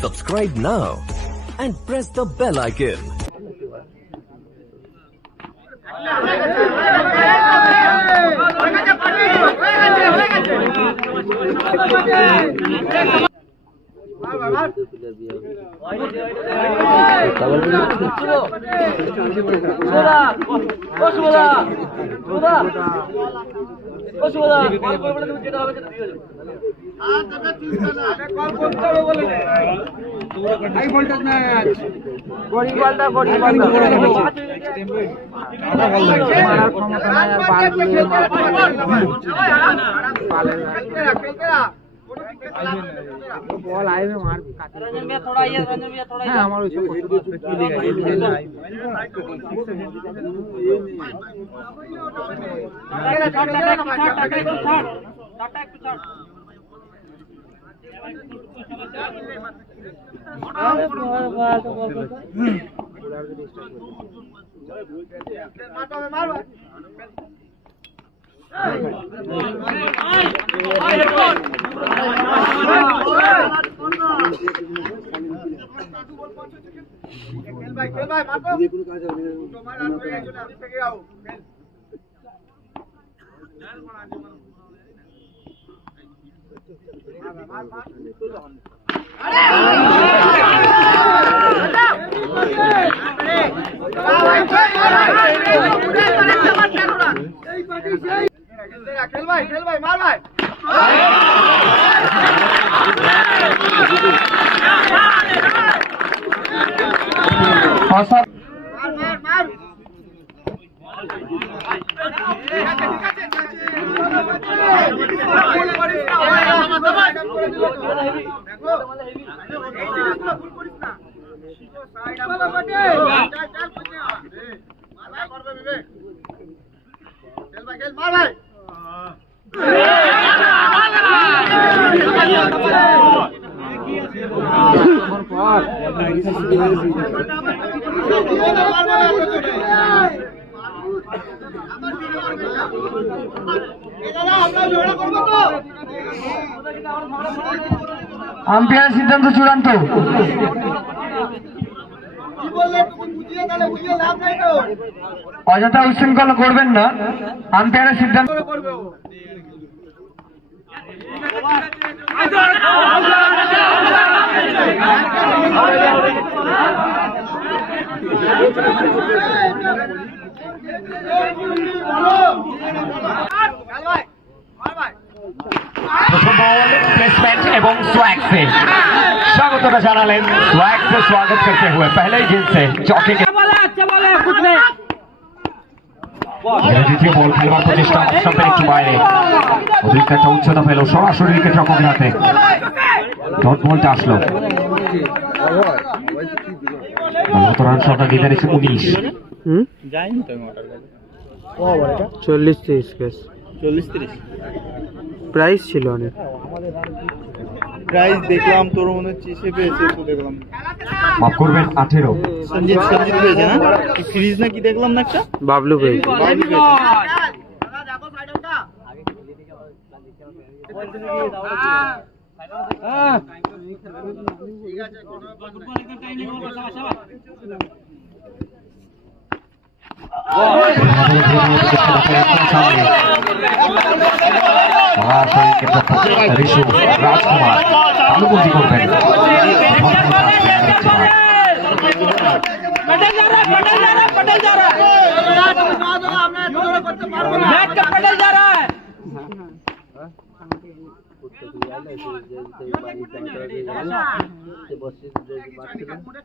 Subscribe now and press the bell icon. Ball आए में मार रंजन भैया थोड़ा ये रंजन भैया थोड़ा हां हमारा इसको खेल भाई मार भाई खेल मार भाई আম্পায়ার সিদ্ধান্ত চূড়ান্ত অযথা উচ্ছৃঙ্খলা করবেন না আম্পায়ারের সিদ্ধান্ত प्लेसमेंट एवं स्वैग से स्वागत जानालें स्वैग से स्वागत करते हुए पहले ही गेंद से चौके के দ্বিতীয় বল খেলবার প্রচেষ্টা অপশনের একটু বাইরে অতিরিক্ত একটা উচ্চতা পেল সরাসরি উইকেট রক্ষকের হাতে ডট বলটা আসলো রান শটটা দিতে নিচ্ছে 19 যায়নি তো মোটর গাড়ি 40-30 প্রাইস ছিল অনেক প্রাইস দেখলাম তোর মনে হচ্ছে এসে পেয়েছে তো দেখলাম মাফ করবেন 18 সঞ্জিত পেয়েছে না কি ফ্রিজ না কি দেখলাম না একটা বাবলু পেয়েছে ঋষু রাজকুমার আনুবন্দি করবেন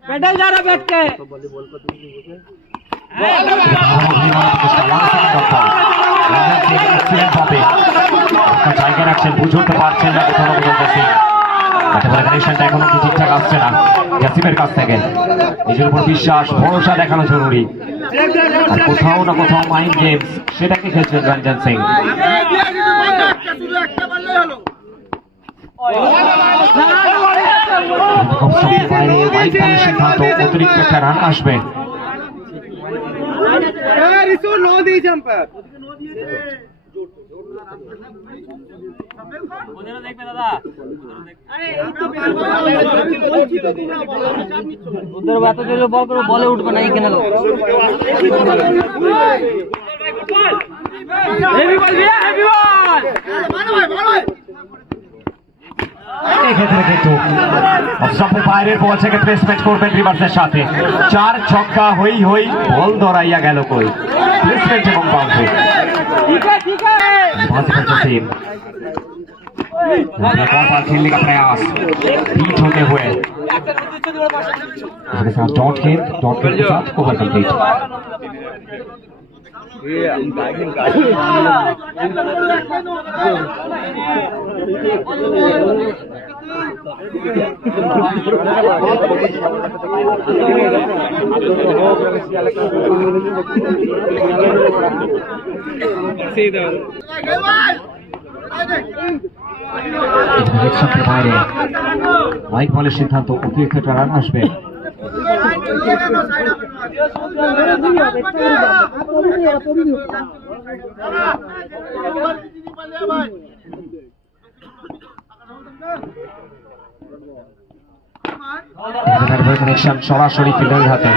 पेडल जा रहा बैठ के জায়গা রাখছেন বুঝতে পারছেন না কোথাও বলতেছি এখনো ঠিকঠাক আসছে না ইয়াসিমের কাছ থেকে নিজের উপর বিশ্বাস ভরসা দেখানো জরুরি আর কোথাও না কোথাও মাইন্ড গেমস সেটাকে খেলছেন রঞ্জন সিং সিদ্ধান্ত অতিরিক্ত একটা রান আসবে उधर बात जो बॉल करो बॉले उठ बनाई के ना लो हेवी बॉल भैया हेवी बॉल এক্ষেত্রে কিন্তু অফসাইডের বাইরের বল থেকে প্লেসমেন্ট করবেন রিভার্সের সাথে 4 ছক্কা হই হই বল দৌড়াইয়া গেল কই প্লেসমেন্ট এবং বাউন্ডারি ठीक है पॉजिटिव टीम एक और बार खेलने का प्रयास बीट होते हुए इसके साथ डॉट के साथ ओवर कंप्लीट হোয়াইট বলের সিদ্ধান্ত অতিরিক্ত একটা রান আসবে কানেকশন সরাসরি ফিল্ডারের হাতে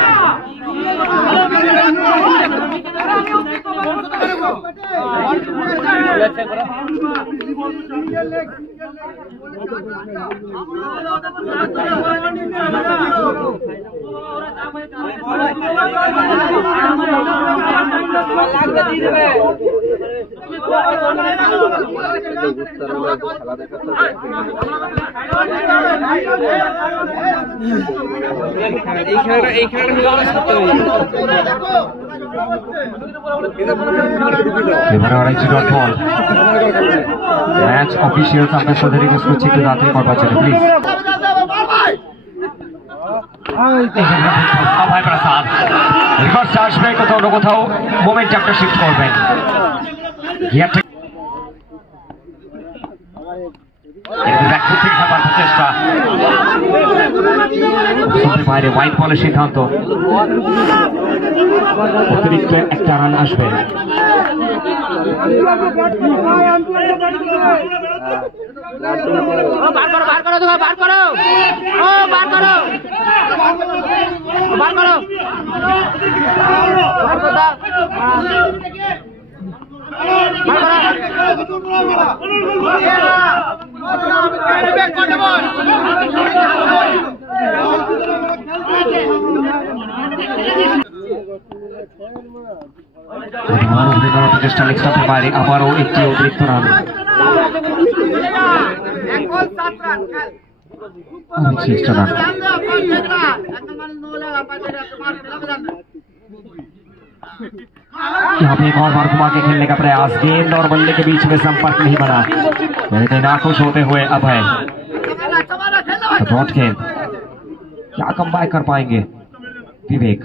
मैच ऑफिशियल्स आपका साथ रिक्वेस्ट করছি একটু তাড়াতাড়ি করবার জন্য প্লিজ অভয় প্রসাদ রিভার্স আসবে কোথাও না কোথাও মোমেন্ট একটা শিফট করবেন চেষ্টা বাইরে হোয়াইট বলের সিদ্ধান্ত অতিরিক্ত একটা রান আসবে প্রচেষ্টা নেক্সট বাইরে আবারও একটি অতিরিক্ত রান यहाँ पे एक और बार घुमा के खेलने का प्रयास गेंद और बल्ले के बीच में संपर्क नहीं बना नाखुश होते हुए अभय डॉट गेंद क्या कम बैक कर पाएंगे विवेक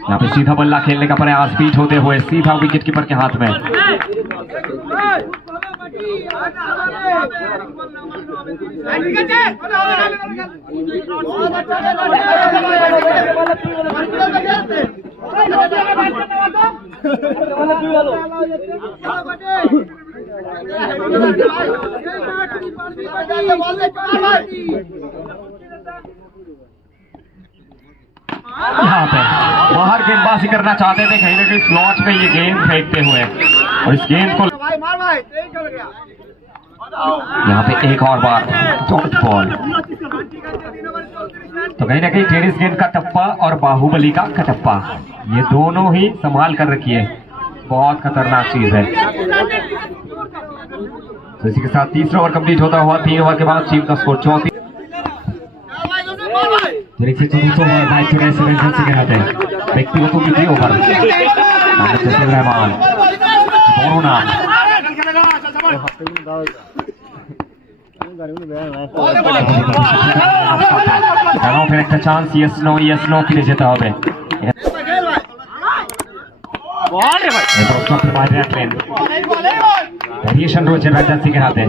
यहाँ पे सीधा बल्ला खेलने का प्रयास बीट होते हुए सीधा विकेट कीपर के हाथ में यहाँ पे बाहर गेंदबाजी करना चाहते थे कहीं ना कहीं स्लॉट में ये गेंद फेंकते हुए और इस गेंद को यहाँ पे एक और बार डॉट बॉल तो कहीं ना कहीं टेनिस गेंद का टप्पा और बाहुबली का कटप्पा ये दोनों ही संभाल कर रखिए बहुत खतरनाक चीज है तो इसी के साथ तीसरा ओवर कंप्लीट होता हुआ 3 ओवर के बाद टीम का स्कोर 34 ব্যক্তিগত দ্বিতীয় ওভার রহমান বড় নাম ফের একটা চান্স ইয়েস নো ফিরে যেতে হবে বাইরে রাখলেন ভ্যারিয়েশন রয়েছে রাজা সিং এর হাতে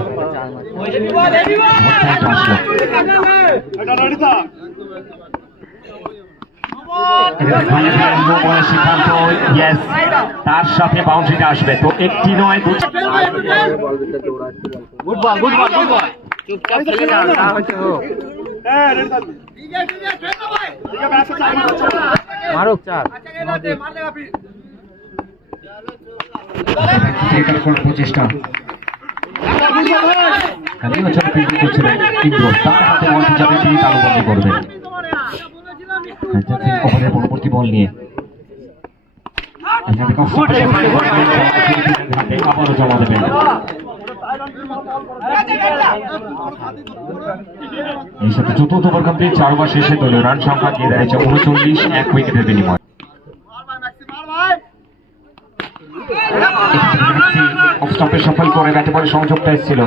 সিদ্ধান্ত ইয়েস, তার সাথে বাউন্ডারিটা আসবে। তো একটি নয় দুটি good ball good ball good ball চুপচাপ খেলে যাও না হচ্ছে হোক মারুক চার প্রচেষ্টা করছিলেন ইন্দ্র, তার হাতে বলটি যাবে, তিনি তালুবন্দি করবেন ওভারের পরবর্তী বল নিয়ে। আবারও জমা দেবেন। এই সাথে চতুর্থ ওভার কমপ্লিট, 4 ওভার শেষে দলীয় রান সংখ্যা গিয়ে দাঁড়িয়েছে 39, 1 উইকেটের বিনিময়। অফ স্টম্পে সফল করে ব্যাটে বলে সংযোগটা এসেছিল।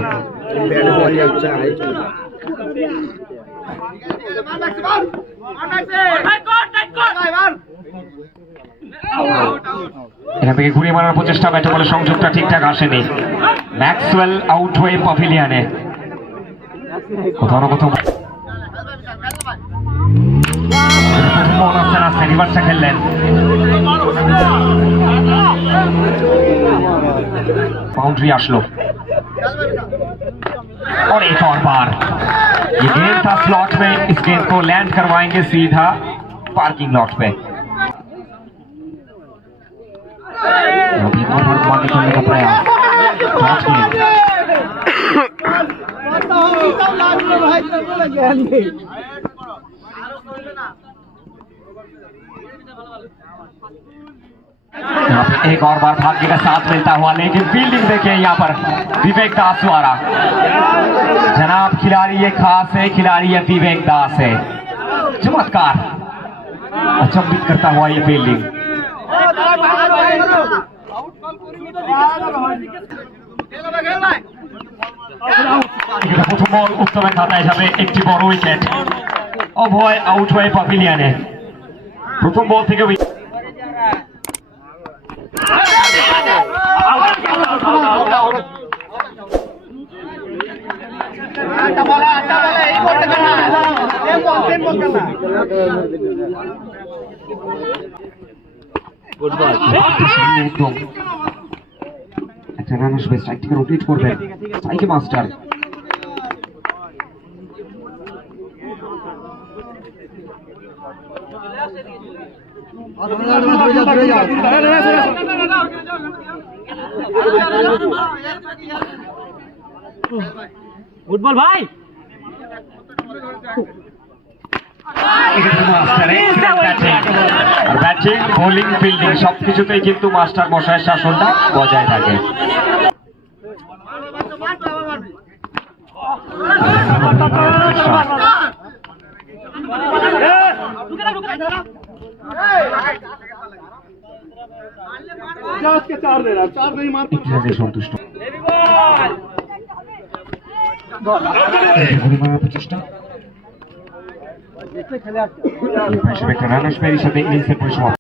এখান থেকে ঘুরিয়ে মারার প্রচেষ্টা, ব্যাটে বলে সংযোগটা ঠিকঠাক আসেনি। ম্যাক্সওয়েল আউট হয়ে প্যাভিলিয়নে কোথাও না কোথাও রিভার্সটা খেললেন। बाउंड्री आसलो और एक और बार ये गेंद था स्लॉट में, इस गेंद को लैंड करवाएंगे सीधा पार्किंग लॉट पे। अभी एक और बार आगे चलने का प्रयास, शॉट गेंद यहाँ पे एक और बार भाग्य का साथ मिलता हुआ, लेकिन फील्डिंग देखिए यहाँ पर विवेक दास द्वारा। जनाब खिलाड़ी ये खास है, खिलाड़ी ये विवेक दास है, चमत्कार, अचंभित करता हुआ ये फील्डिंग। প্রথম বল উত্তমের খাতায় যাবে, একটি বড় উইকেট। অভয় আউট হয়ে প্যাভিলিয়নে প্রথম বল থেকে একটা রান আসবে, স্ট্রাইক থেকে রোটেট করবেন সাইকে মাস্টার। ফুটবল ভাই ব্যাটিং বোলিং ফিল্ডিং সবকিছুতেই কিন্তু মাস্টার মশাইয়ের শাসনটা বজায় থাকে। সন্তুষ্ট প্রচেষ্টা রান আসবে, এর সাথে ইনিংসের পরিসমাপ্তি।